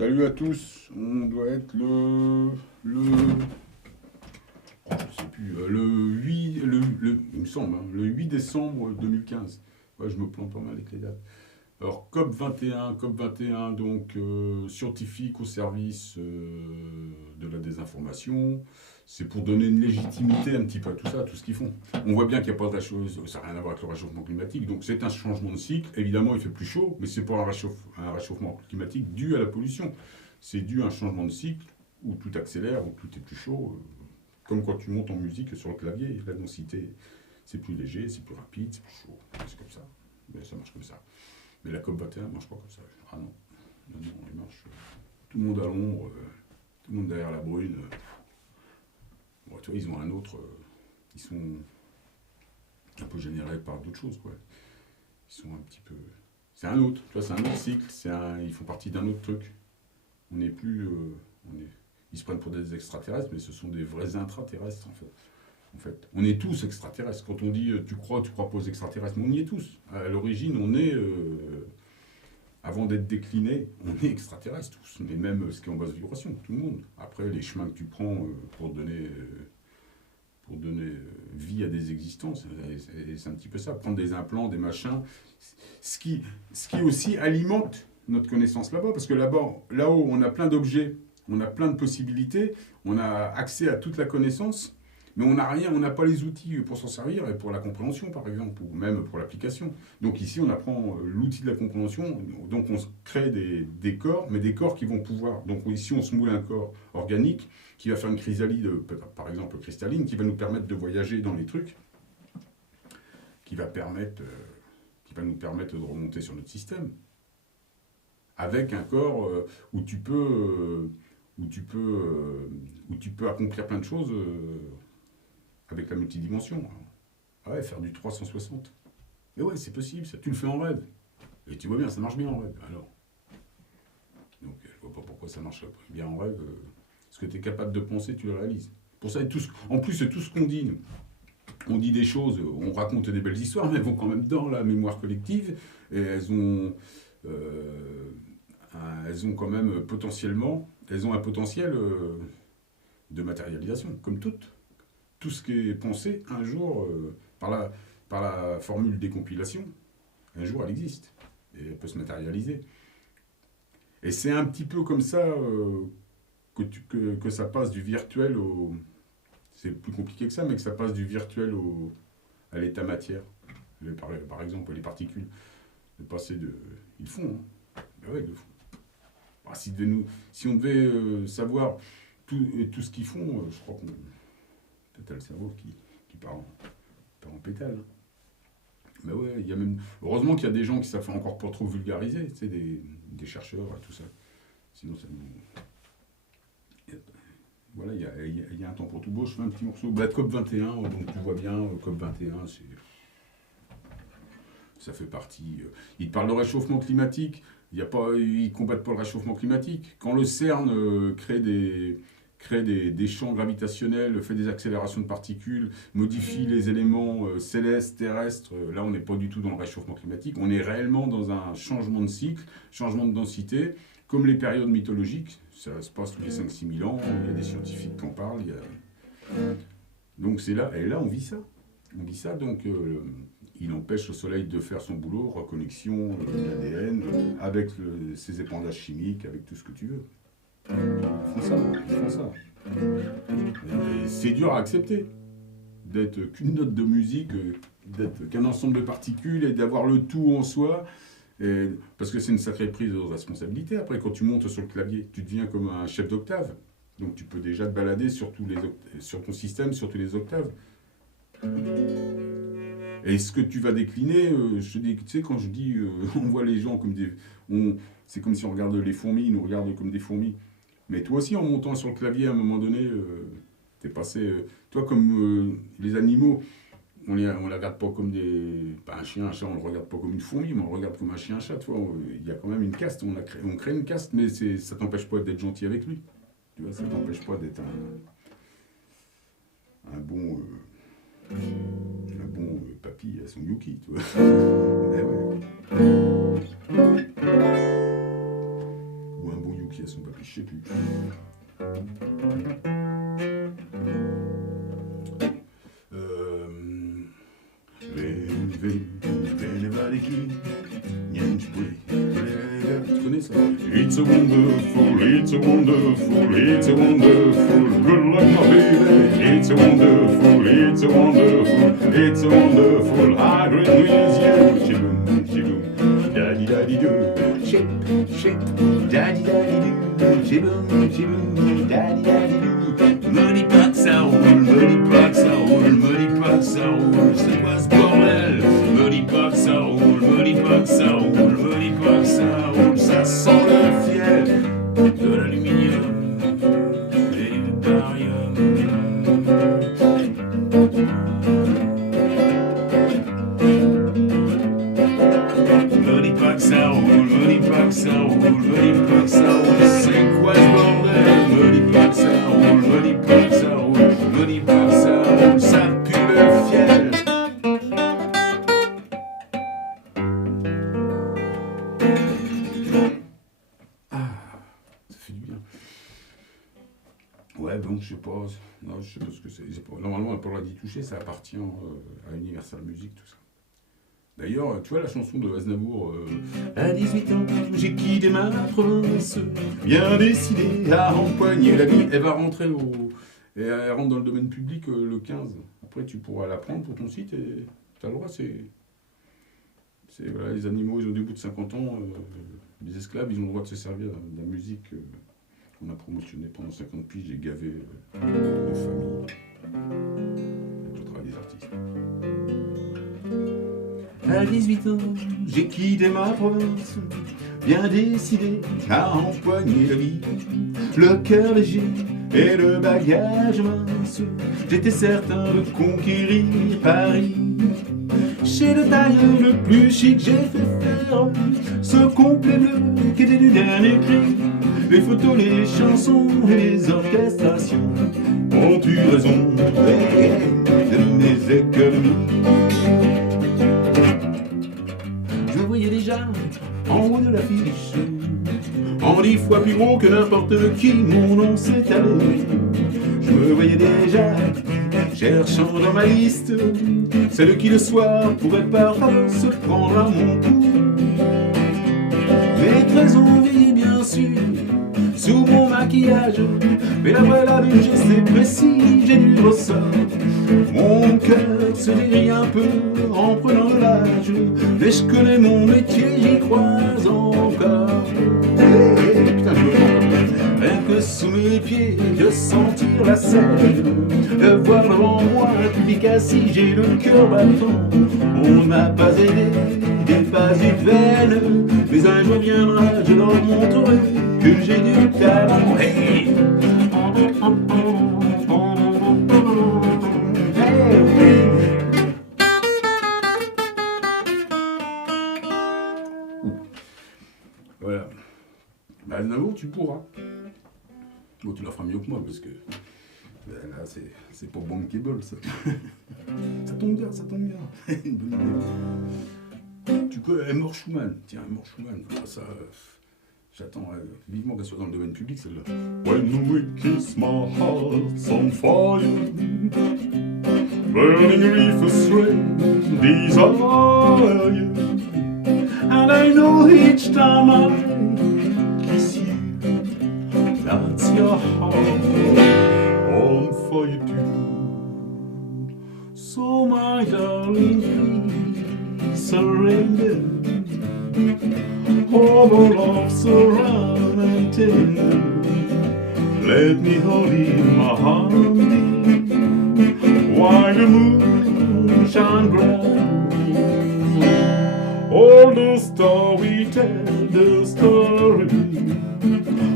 Salut à tous, on doit être je sais plus, le 8, il me semble, hein, le 8 décembre 2015. Ouais, je me plante pas mal avec les dates. Alors, COP21, donc scientifique au service de la désinformation. C'est pour donner une légitimité un petit peu à tout ça, à tout ce qu'ils font. On voit bien qu'il n'y a pas de réchauffement, ça n'a rien à voir avec le réchauffement climatique. Donc c'est un changement de cycle. Évidemment, il fait plus chaud, mais c'est pas un réchauffement climatique dû à la pollution. C'est dû à un changement de cycle où tout accélère, où tout est plus chaud. Comme quand tu montes en musique sur le clavier, la densité, c'est plus léger, c'est plus rapide, c'est plus chaud. C'est comme ça. Mais ça marche comme ça. Mais la COP21 ne marche pas comme ça. Ah non, non, non, elle marche. Tout le monde à l'ombre, tout le monde derrière la brune. Bon, tu vois, ils ont un autre. Ils sont un peu générés par d'autres choses, quoi. Ils sont un petit peu. C'est un autre, tu vois, c'est un autre cycle. Ils font partie d'un autre truc. On n'est plus. Ils se prennent pour des extraterrestres, mais ce sont des vrais intraterrestres, en fait. En fait, on est tous extraterrestres. Quand on dit tu crois pas aux extraterrestres, mais on y est tous. À l'origine, on est, avant d'être décliné, on est extraterrestres tous. Mais même ce qui est en basse vibration, tout le monde. Après, les chemins que tu prends pour donner vie à des existences, c'est un petit peu ça. Prendre des implants, des machins. Ce qui aussi alimente notre connaissance là-bas, parce que là-haut, on a plein d'objets, on a plein de possibilités, on a accès à toute la connaissance. Mais on n'a rien, on n'a pas les outils pour s'en servir, et pour la compréhension par exemple, ou même pour l'application. Donc ici on apprend l'outil de la compréhension, donc on crée des corps, mais des corps qui vont pouvoir, donc ici on se moule un corps organique, qui va faire une chrysalide, par exemple cristalline, qui va nous permettre de voyager dans les trucs, qui va nous permettre de remonter sur notre système, avec un corps où tu peux accomplir plein de choses avec la multidimension. Ah ouais, faire du 360. Mais ouais, c'est possible, ça. Tu le fais en rêve. Et tu vois bien, ça marche bien en rêve. Alors. Donc, je vois pas pourquoi ça marche bien en rêve. Ce que tu es capable de penser, tu le réalises. Pour ça, en plus, tout ce qu'on dit, nous. On dit des choses, on raconte des belles histoires, mais elles vont quand même dans la mémoire collective. Et elles ont quand même elles ont un potentiel de matérialisation, comme toutes. Tout ce qui est pensé, un jour, par la formule décompilation, un jour elle existe. Et elle peut se matérialiser. Et c'est un petit peu comme ça que ça passe du virtuel au... C'est plus compliqué que ça, mais que ça passe du virtuel à l'état matière. Par exemple, les particules. De passer de... Ils le font, hein. Ben ouais, ils le font. Ah, si on devait savoir tout ce qu'ils font, je crois qu'on... T'as le cerveau qui part en pétale. Mais ouais, il y a même. Heureusement qu'il y a des gens qui savent encore pas trop vulgariser, tu sais, des chercheurs et tout ça. Sinon, ça nous. Voilà, il y a un temps pour tout beau. Je fais un petit morceau. Bah, COP21, donc tu vois bien, COP21, ça fait partie. Ils te parlent de réchauffement climatique. Ils combattent pas le réchauffement climatique. Quand le CERN crée des champs gravitationnels, fait des accélérations de particules, modifie les éléments célestes, terrestres. Là, on n'est pas du tout dans le réchauffement climatique. On est réellement dans un changement de cycle, changement de densité, comme les périodes mythologiques. Ça se passe tous les 5-6 000 ans. Il y a des scientifiques qui en parlent. Donc c'est là, et là, on vit ça. On vit ça, donc il empêche le Soleil de faire son boulot, reconnexion de l'ADN, avec ses épandages chimiques, avec tout ce que tu veux. Ils font ça. Et c'est dur à accepter d'être qu'une note de musique, d'être qu'un ensemble de particules et d'avoir le tout en soi. Parce que c'est une sacrée prise de responsabilité. Après, quand tu montes sur le clavier, tu deviens comme un chef d'octave. Donc tu peux déjà te balader sur ton système, sur tous les octaves. Et ce que tu vas décliner, je te dis, tu sais, quand je dis, on voit les gens comme c'est comme si on regarde les fourmis, ils nous regardent comme des fourmis. Mais toi aussi, en montant sur le clavier, à un moment donné, t'es passé. Toi, comme les animaux, on les regarde pas comme des. Pas un chien, un chat, on le regarde pas comme une fourmi, mais on le regarde comme un chien, un chat. Tu vois, il y a quand même une caste. On crée une caste, mais ça t'empêche pas d'être gentil avec lui. Tu vois, ça t'empêche pas d'être un bon. Papy à son Yuki, tu vois. Eh ouais. Ou un bon Yuki à son je sais plus. Tu connais ça? It's a wonderful, it's a wonderful, it's a wonderful, good luck my baby. It's a wonderful, it's a wonderful, it's a wonderful, I agree with you. Shiboom, shiboom, daddy daddy do. Ship, ship, daddy daddy do. Shiboom, shiboom, daddy daddy do. Muddy pas que ça roule, muddy pas que ça roule, muddy pas que ça roule, c'est quoi ce bordel? Muddy pas que ça roule, muddy pas que ça roule, muddy pas que ça roule, ça sent le fiel de l'aluminium et du barium. Muddy pas que ça roule, muddy pas que ça roule, muddy pas que ça roule, c'est quoi ce bordel? Muddy pas que ça roule, muddy pas que ça roule, muddy pas que ça roule, ça pue le fiel. Ouais, donc je sais pas, non, je sais pas ce que c'est. Normalement, on n'a pas le droit d'y toucher, ça appartient à Universal Music, tout ça. D'ailleurs, tu vois la chanson de Aznavour, à 18 ans, j'ai quitté ma province, bien décidé à empoigner la vie. Elle va rentrer et elle rentre dans le domaine public le 15. Après, tu pourras la prendre pour ton site et tu as le droit, voilà, les animaux, ils ont des bouts de 50 ans, les esclaves, ils ont le droit de se servir de la musique qu'on a promotionnée pendant 50 piges et gavé de famille, avec le travail des artistes. À 18 ans, j'ai quitté ma province, bien décidé à empoigner la vie, le cœur léger et le bagage mince. J'étais certain de conquérir Paris. Chez le tailleur le plus chic, j'ai fait faire ce complet bleu qui était du dernier cri. Les photos, les chansons et les orchestrations ont eu raison de mes économies. Je me voyais déjà en haut de l'affiche, en 10 fois plus gros que n'importe qui, mon nom s'est allé. Je me voyais déjà cherchant dans ma liste celle qui le soir pourrait parfois se prendre à mon cou. Mais très envie bien sûr, sous mon maquillage, mais la voilà du geste est précis, j'ai du ressort. Mon cœur se dégrille un peu en prenant de l'âge, mais je connais mon métier, j'y crois encore. Putain, je me prends rien que sous mes pieds, de sentir la scène, de voir devant moi un public assis, j'ai le cœur battant. On ne m'a pas aidé, j'ai pas eu de veine, mais un jour viendra, je leur montrerai que j'ai du talent. Hey! Voilà. Bah, Aznavour, tu pourras. Bon, tu la feras mieux que moi, parce que là, c'est pas bankable, ça. Ça tombe bien, ça tombe bien. Une bonne idée. Tu peux, Emmer Schumann. Tiens, Emmer Schumann. Ça, j'attends vivement qu'elle soit dans le domaine public, celle-là. When the wicked my heart's on fire, burning reef astray, desire you. And I know each time I kiss you, that's your heart on fire too. So my darling, please surrender. All our love so round and tender. Let me hold you in my heart, while the moon shine bright. All the story tell the story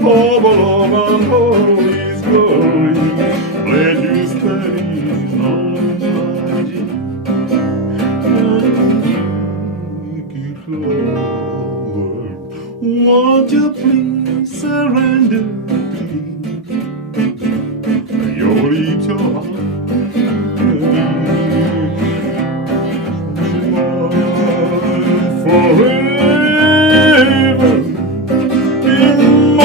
of our love and all His glory. Let you study on magic, make it Lord. Won't you please surrender to me? You'll eat your heart. Forever in my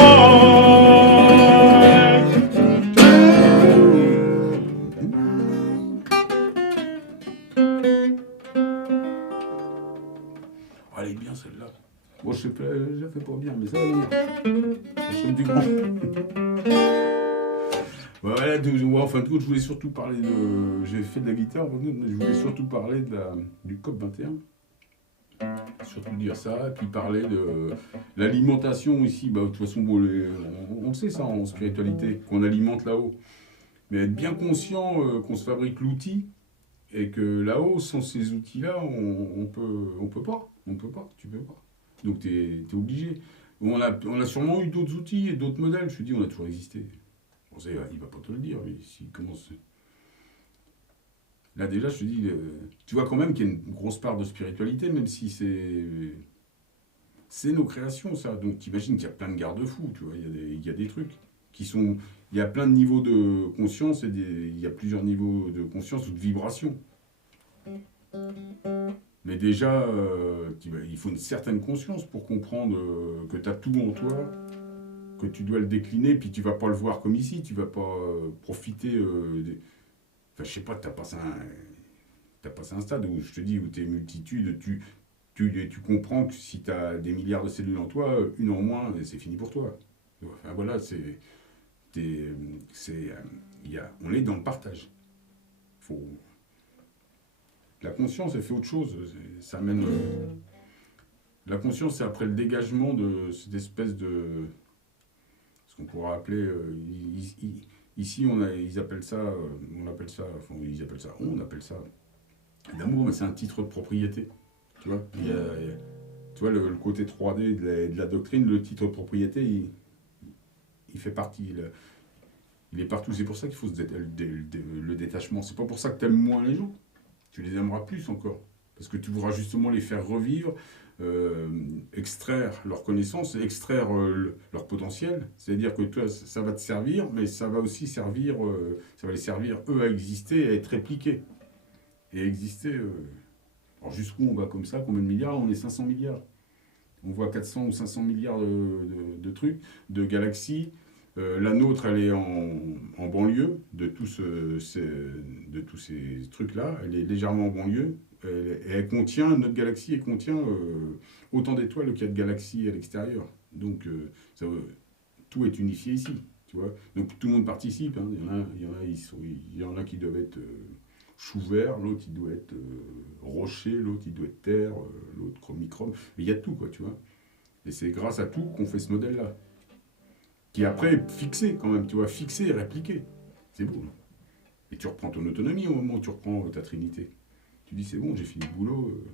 pas bien, mais ça va venir. Ça sonne du grand. Voilà, en fin de compte, je voulais surtout parler de... J'ai fait de la guitare, mais je voulais surtout parler du COP 21. Surtout dire ça, et puis parler de l'alimentation ici. Bah, de toute façon, bon, on le sait ça en spiritualité, qu'on alimente là-haut. Mais être bien conscient qu'on se fabrique l'outil, et que là-haut, sans ces outils-là, on peut pas. On peut pas, tu peux pas. Donc tu es obligé. On a sûrement eu d'autres outils et d'autres modèles. Je te dis, on a toujours existé. Bon, ça, il va pas te le dire, lui, s'il commence. Là déjà, je te dis, tu vois quand même qu'il y a une grosse part de spiritualité, même si c'est nos créations, ça. Donc t'imagines qu'il y a plein de garde-fous, tu vois. Il y a des trucs qui sont... Il y a plein de niveaux de conscience et il y a plusieurs niveaux de conscience ou de vibration. Mais déjà, il faut une certaine conscience pour comprendre que tu as tout en toi, que tu dois le décliner, puis tu vas pas le voir comme ici, tu vas pas profiter Enfin, je sais pas, t'as passé un stade où je te dis, où tu es multitude, tu comprends que si tu as des milliards de cellules en toi, une en moins, c'est fini pour toi. Enfin voilà, on est dans le partage. Faut, la conscience, elle fait autre chose. Ça amène. La conscience, c'est après le dégagement de cette espèce de. Ce qu'on pourrait appeler. Ici, ils appellent ça. On appelle ça. Enfin, on appelle ça. L'amour, mais c'est un titre de propriété. Tu vois, tu vois le côté 3D de la doctrine, le titre de propriété, il fait partie. Il est partout. C'est pour ça qu'il faut le détachement. C'est pas pour ça que tu aimes moins les gens. Tu les aimeras plus encore. Parce que tu voudras justement les faire revivre, extraire leur connaissance, extraire leur potentiel. C'est-à-dire que toi, ça va te servir, mais ça va aussi servir, ça va les servir, eux, à exister, à être répliqués. Et à exister. Alors jusqu'où on va comme ça? Combien de milliards? On est 500 milliards. On voit 400 ou 500 milliards de trucs, de galaxies. La nôtre, elle est en banlieue de tous ces trucs-là. Elle est légèrement en banlieue. Elle contient, notre galaxie, elle contient autant d'étoiles qu'il y a de galaxies à l'extérieur. Donc, tout est unifié ici. Tu vois. Donc, tout le monde participe. Hein. Il y en a qui doivent être chou vert, l'autre, il doit être rocher, l'autre, il doit être terre, l'autre, microbe. Mais il y a tout, quoi, tu vois. Et c'est grâce à tout qu'on fait ce modèle-là. Qui après est fixé quand même, tu vois, fixé et répliqué. C'est beau. Et tu reprends ton autonomie au moment où tu reprends ta trinité. Tu dis c'est bon, j'ai fini le boulot.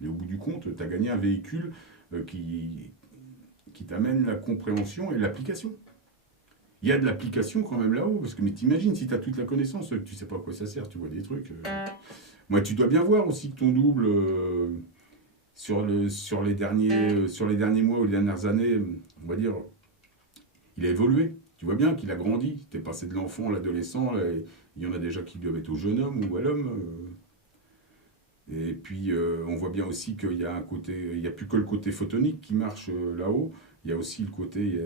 Et au bout du compte, tu as gagné un véhicule qui t'amène la compréhension et l'application. Il y a de l'application quand même là-haut, parce que mais t'imagines si tu as toute la connaissance, tu sais pas à quoi ça sert, tu vois des trucs. Moi, tu dois bien voir aussi que ton double, sur les derniers mois ou les dernières années, on va dire, il a évolué. Tu vois bien qu'il a grandi. Tu es passé de l'enfant à l'adolescent. Il y en a déjà qui doivent être au jeune homme ou à l'homme. Et puis, on voit bien aussi qu'il y a un côté... Il n'y a plus que le côté photonique qui marche là-haut. Il y a aussi le côté...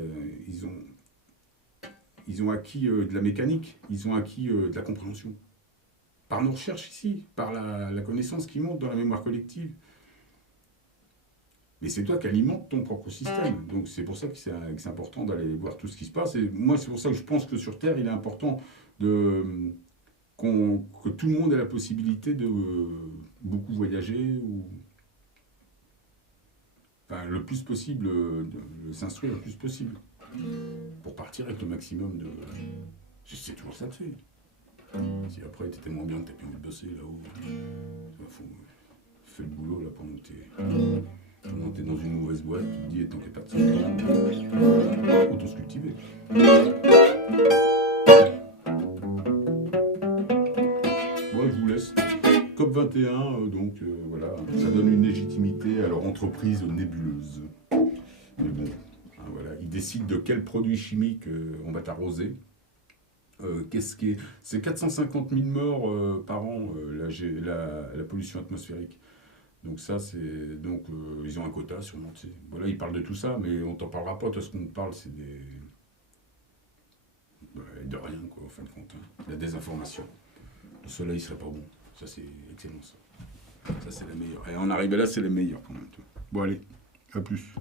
Ils ont acquis de la mécanique. Ils ont acquis de la compréhension. Par nos recherches ici. Par la connaissance qui monte dans la mémoire collective. Mais c'est toi qui alimente ton propre système. Donc c'est pour ça que c'est important d'aller voir tout ce qui se passe. Et moi, c'est pour ça que je pense que sur Terre, il est important que tout le monde ait la possibilité de beaucoup voyager, ou enfin, le plus possible, de s'instruire le plus possible. Pour partir avec le maximum de... C'est toujours ça que c'est. Si après, t'es tellement bien que t'as plus envie de bosser là-haut, fais le boulot là pendant que t'es dans une mauvaise boîte, tu te dis, tant qu'il n'y a pas de temps, autant se cultiver. Bon, je vous laisse. COP 21, donc voilà, ça donne une légitimité à leur entreprise nébuleuse. Mais bon, hein, voilà, ils décident de quel produit chimique on va t'arroser. C'est 450 000 morts par an, la pollution atmosphérique. Donc ça, ils ont un quota sûrement. Voilà, ils parlent de tout ça, mais on t'en parlera pas. Tout ce qu'on te parle, c'est de rien, quoi, en fin de compte. Hein. La désinformation. Le soleil serait pas bon. Ça, c'est excellent, ça. Ça, c'est la meilleure. Et en arriver là, c'est les meilleurs, quand même. Bon, allez, à plus.